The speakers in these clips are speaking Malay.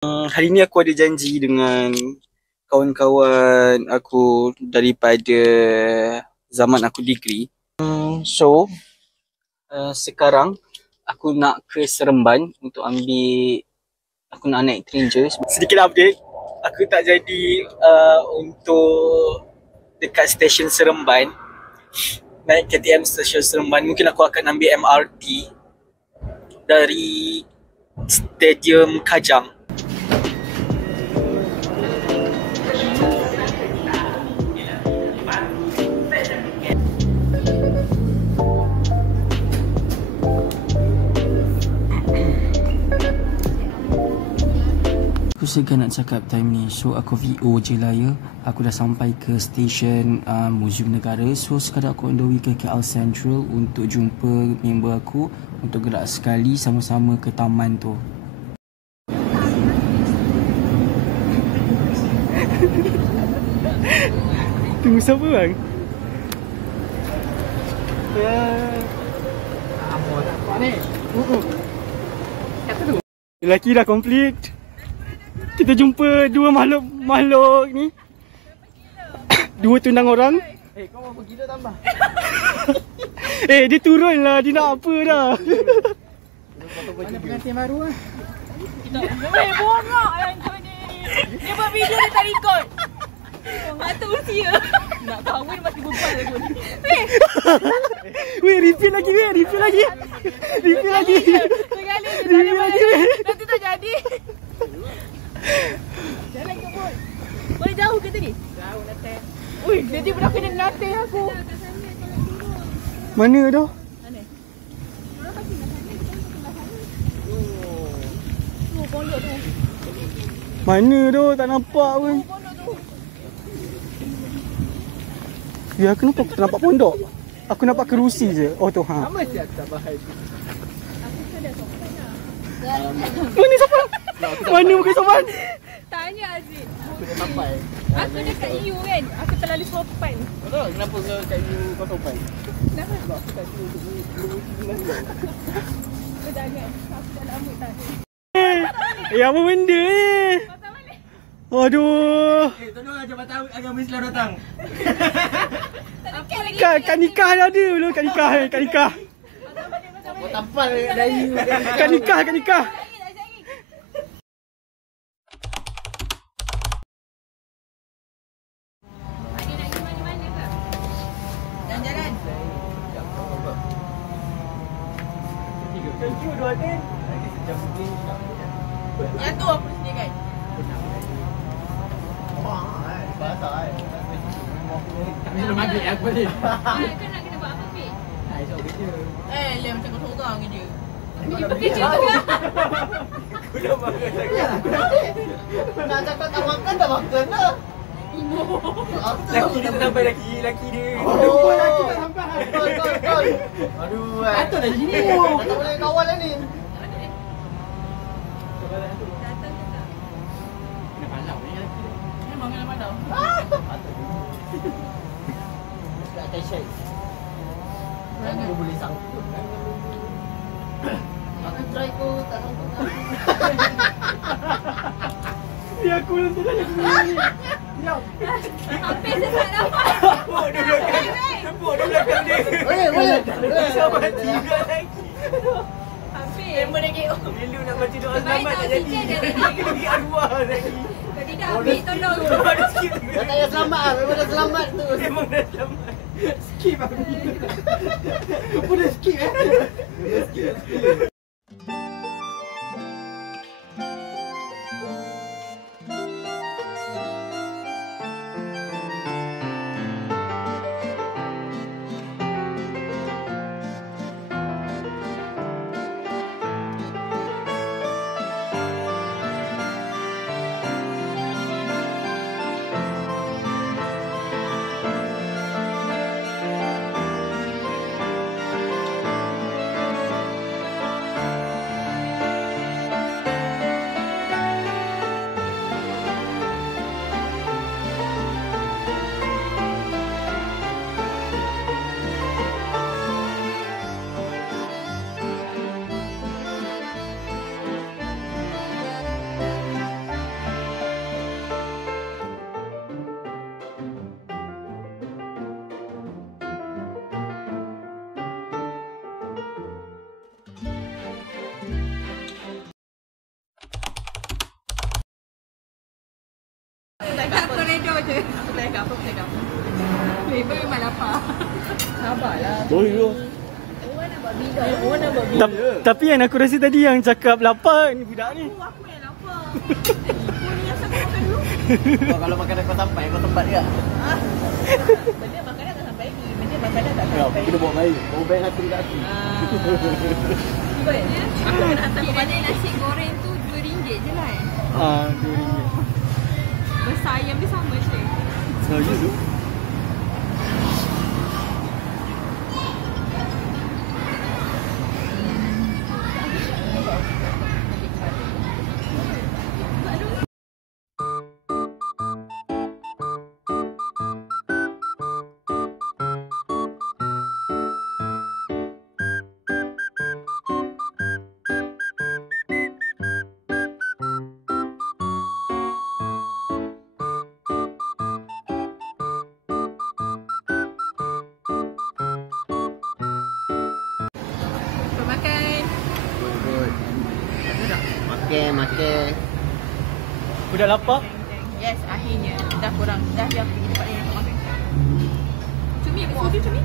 Hari ni aku ada janji dengan kawan-kawan aku daripada zaman aku degree. So, sekarang aku nak ke Seremban untuk aku nak naik train je. Sedikit update, aku tak jadi untuk dekat stesen Seremban, naik KTM stesen Seremban. Mungkin aku akan ambil MRT dari Stadium Kajang. Aku segan nak cakap time ni, so aku VO je lah ya. Aku dah sampai ke stesen Museum Negara. So sekarang aku on the way ke KL Central untuk jumpa member aku untuk gerak sekali sama-sama ke taman tu. Tunggu siapa bang? Lelaki dah complete. Kita jumpa dua makhluk ni. Dua tundang orang. Kau berapa kilo tambah? Dia turun lah. Dia nak apa dah. Mana pengantin baru lah. Bongok yang kau ni. Dia buat video dia tak record. Orang tu usia. Nak kahwin masih bebal aku ni. Weh, repeat lagi weh. Repeat lagi. Sekali je. Nanti tak jadi. Jalan ke pun. Boleh jauh ke tadi? Jauh nanti. Ui, nanti pernah kena nanti aku. Mana dah? Mana? Oh, pondok tu. Mana dah? Tak nampak pun. Pondok tu. Ya, kenapa aku tak nampak pondok? Aku nampak kerusi je. Oh tu, ha. Sama siap tak bahaya tu. Mana sopan? Mana bukan sopan? Tanya Aziz. Aku dah sampai. Aku dekat EU kan. Aku terlalu sopan. Kau tahu kenapa kat you kau sopan? Kenapa? Sebab aku kat you untuk berhubungan. Kau jangan. Aku tak lama tak ada. Apa benda ni? Pasal balik. Aduh. Tolong aja batang agama Islam datang. Tak dekat lagi. Kad nikah dah ada belum? Kad nikah. Kau tampal dari you. Kad nikah. Jalan-jalan. Thank you, dua Atin. Yang tu apa sediakan? Tak boleh maghrib aku balik. Kau nak kena buat apa, Fik? Esok kerja. Dia macam kau seorang je. Kau Kerja tu lah. Aku dah makan lagi. Nak cakap tak makan dah makan dah. Laki dia tak sampai lagi. Laki dia. Oh, laki tak sampai. Kol. Aduh. Patut dah sini. Tak boleh kawal lah ni. Datang ke tak? Kena malam ni laki dia. Memang kena malam. Tak akan share. Dia boleh sangkut kan. Aku try kau tak sangkut kan. Dia aku belum tu dah ni. Hampir saya tak dapat. Tepuk dia belakang. Tepuk dia belakang dia. Boleh. Sama tiga lagi. Hampir. Member dah KO. Bila nak baca doa selamat tak jadi. Kena pergi arwah lagi. Kalau tidak, Hampir tolong. Ada skip. Dah tak payah selamat lah, memang dah selamat tu. Memang dah selamat. Skip aku. Boleh skip Skip. Kat koridor je. Aku tanya kat apa, aku tanya kat apa. Member memang lapar. Sabarlah. Boleh tu. Orang nak buat bidang. Orang nak buat bidang. Tapi yang aku rasa tadi yang cakap lapar ni budak ni. Aku yang lapar. Kau ni asal kau makan dulu. Kalau makanan kau sampai, kau tempat dia. Benda makanan tak sampai lagi. Benda makanan tak Ya, sampai. kena bawa baik. Bawa baik hati dekat aku. Sebabnya aku nak hantar kau balik nasi goreng tu RM2 je lah RM2. Besar ayam dia sama je. Sengaja tu. Makan. Makan. Budak lapar? Yes, akhirnya dah kurang. Dah dia pergi tempat yang nak makan. Cumi, aku suka cumi.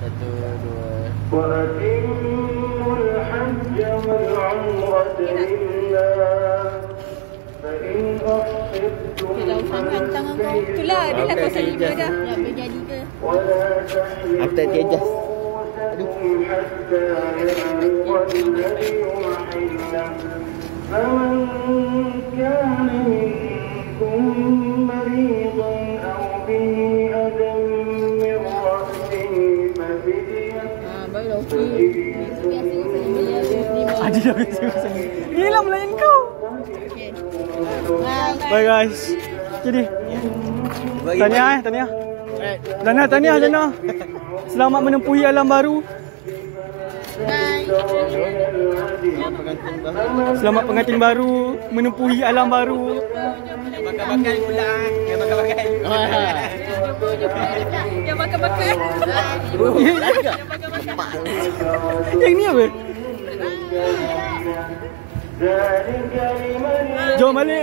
Satu, dua. وأتموا الحج والعمرة لله فإن أحصرتم Kalau sangat tangan kau. Itulah dia dah pasal 5 dah. Nak berjadi ke? ولا Aku tak tejas. تحلقوا حتى يبلغ الهدي محله فمن كان منكم مريضا أو به أذى من رأسه ففدية Baru okey. Adi dah biasa pasal ni. Inilah melayan kau. Bye guys. Jadi tahniah. Tahniah. Selamat menempuhi alam baru. Selamat pengantin baru menempuhi alam baru. Makan-makan pula. Yang makan-makan. Yang makan-makan. Yang ni apa? Jom balik.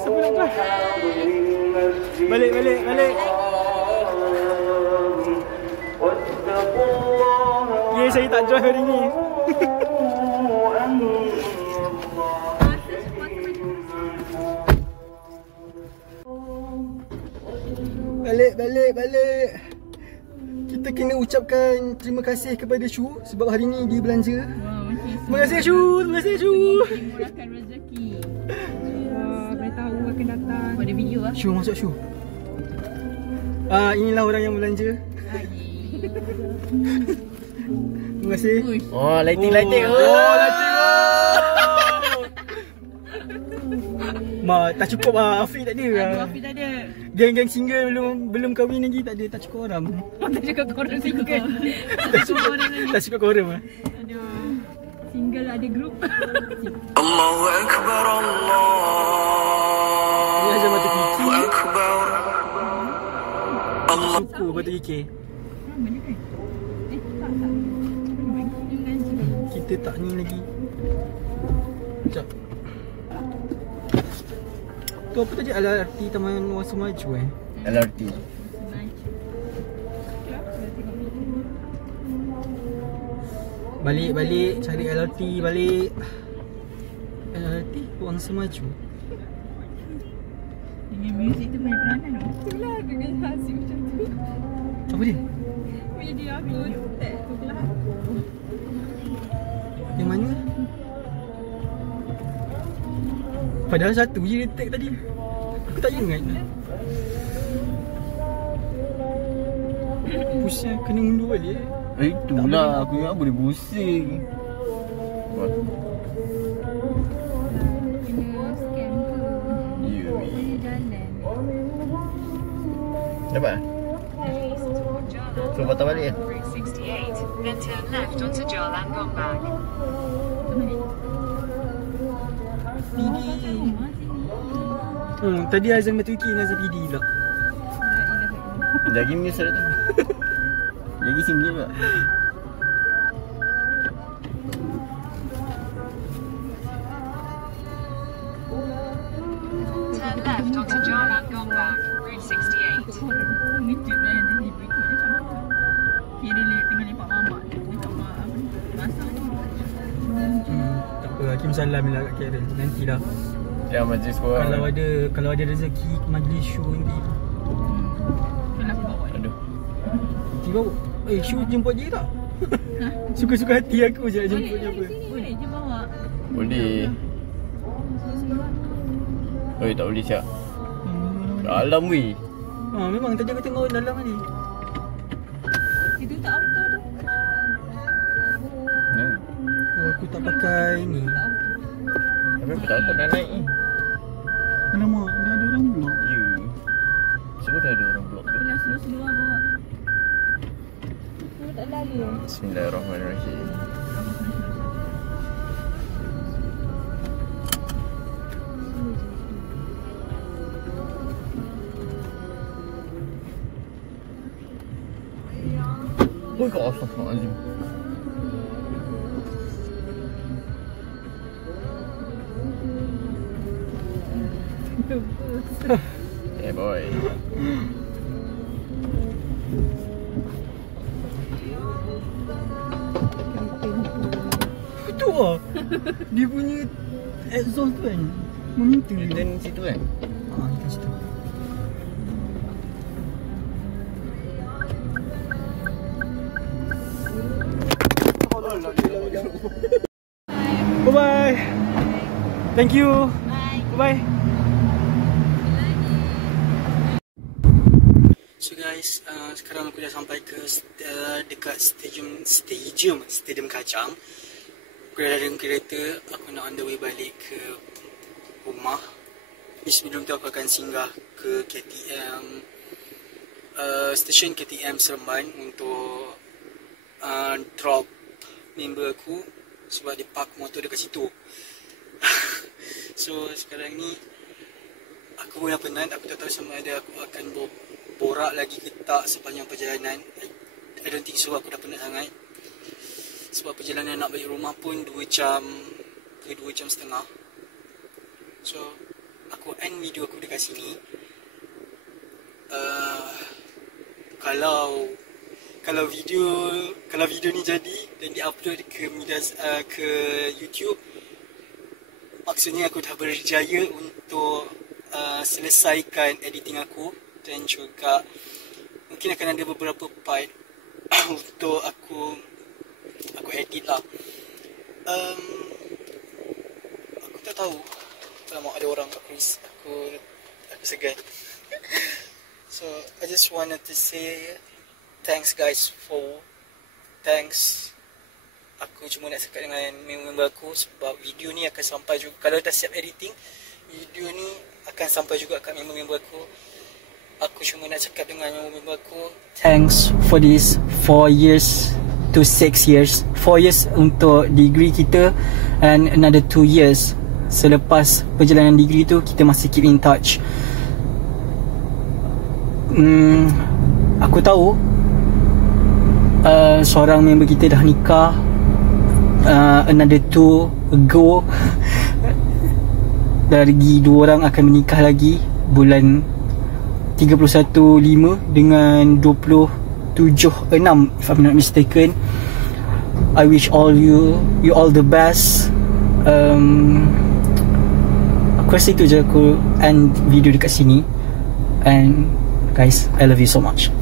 Sebelum kelas. Balik. Ya, saya tak drive hari ni. Balik. Kita kena ucapkan terima kasih kepada Shu sebab hari ni dia belanja. Terima kasih Shu. Murahkan rezeki. Boleh tahu akan datang. Ada video lah. Shu masuk Shu. Inilah orang yang belanja. Terima kasih. Oh, lighting. lighting. Tak cukup lah. Afiq tak ada. Afi tak ada. Geng-geng single belum kahwin lagi tak ada. Tak cukup orang. Tak cakap korang single. Tak cukup orang lagi. Tak cukup korang lah. Aduh. Single ada grup. الله أكبر Ni aja mata الله kiki. أكبر Suku mata kiki. Kita tak ni lagi. Sekejap. Tu apa tadi? LRT Taman Wangsa Maju LRT. Balik cari LRT balik. LRT Wangsa Maju. Dengan muzik tu main peranan tau. Itulah aku kan hasil macam tu. Apa dia? Video aku tag tu lah. Yang mana? Padahal satu je dia tag tadi. Aku tak ingat. Pusing kena undur balik. Itulah aku ingat boleh pusing. Kena scam tu. Ya, Boleh jalan. dapat? So patah balik ya? Route 68, then turn left onto Jalan Gombak. Ini Tadi azan Matuki dengan azan PD pula. Lagi miss ada tu. Lagi sini juga. Turn left onto Jalan Gombak, Route 68. Ngecek lah yang dia berikut dia macam mana. Kira dia tengah lepak mamak. Dia tak mamak apa ni. Basah ni. Tak apa, Hakim salam lah kat Karen. Nantilah. Ya majlis korang. Kalau ada rezeki majlis show nanti. Kalau aku bawa. Aduh. Tiba show jemput dia tak? Suka-suka hati aku je nak jemput dia apa. Boleh je bawa. Boleh. Oi, tak boleh siap. Dalam weh. Memang tadi aku tengok dalam ni. Itu tak auto tu. Aku tak pakai ni. Tak auto. Tapi aku tak dapat nak naik ni. Alamak, dah ada orang pula. Ya. Semua dah ada orang blok tu. Belah slow-slow lah bawa. Oh, tak lalu. Bismillahirrahmanirrahim. Oi, kau astagfirullahaladzim. Yeah boy. Itu lah. Dia punya exhaust tu kan. Meminta. Return situ kan? Kita situ. Bye-bye. Thank you. Bye. So guys, sekarang aku dah sampai ke dekat stadium Kacang. Aku dah ada kereta, aku nak on the way balik ke rumah. Sebelum tu aku akan singgah ke KTM, stesen KTM Seremban untuk drop member aku sebab dia park motor dekat situ. So sekarang ni aku pun dah penat, aku tak tahu sama ada aku akan borak lagi ke tak sepanjang perjalanan. I don't think so, aku dah penat sangat. Sebab perjalanan nak balik rumah pun 2 jam ke 2 jam setengah. So aku end video aku dekat sini. Kalau video ni jadi dan di-upload ke YouTube, maksudnya aku dah berjaya untuk selesaikan editing aku, dan juga mungkin akan ada beberapa part untuk aku edit lah. Aku tak tahu. Alamak, ada orang kat polis. Aku segan. So I just wanted to say thanks guys aku cuma nak cakap dengan member aku sebab video ni akan sampai juga. Kalau dah siap editing, video ni akan sampai juga kat member aku. Aku cuma nak cakap dengan member aku, thanks for this 4 years to 6 years. 4 years untuk degree kita, and another 2 years selepas perjalanan degree tu kita masih keep in touch. Aku tahu seorang member kita dah nikah, another 2 ago lagi 2 orang akan menikah lagi bulan 31/5 dengan 27/6 if I'm not mistaken. I wish you all the best. Aku rasa itu je, aku end video dekat sini. And guys, I love you so much.